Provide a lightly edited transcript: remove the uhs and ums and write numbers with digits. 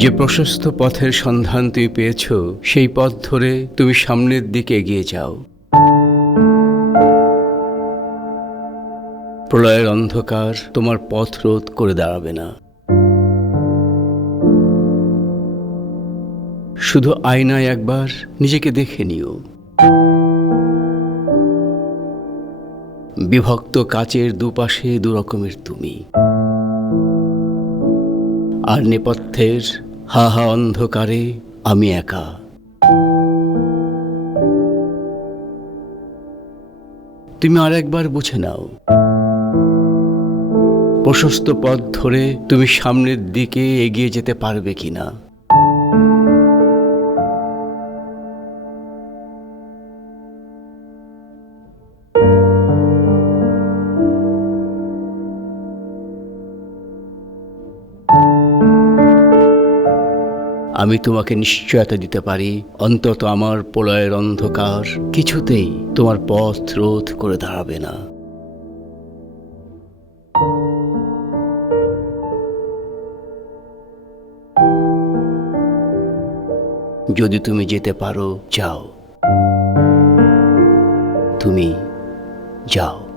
যে প্রশস্ত পথের সন্ধান তুমি পেয়েছ, সেই পথ ধরে তুমি সামনের দিকে এগিয়ে যাও। প্রলয়ের অন্ধকার তোমার পথ রোধ করে দাঁড়াবে না। শুধু আয়নায় একবার নিজেকে দেখে নিও। বিভক্ত কাচের দুপাশে দুরকমের তুমি, আর নেপথ্যের হা হা অন্ধকারে আমি একা। তুমি আর একবার বুঝে নাও, প্রশস্ত পথ ধরে তুমি সামনের দিকে এগিয়ে যেতে পারবে কিনা। আমি তোমাকে নিশ্চয়তা দিতে পারি, অন্তত আমার প্রলয়ের অন্ধকার কিছুতেই তোমার পথ রোধ করে দাঁড়াবে না। যদি তুমি যেতে পারো, যাও। তুমি যাও।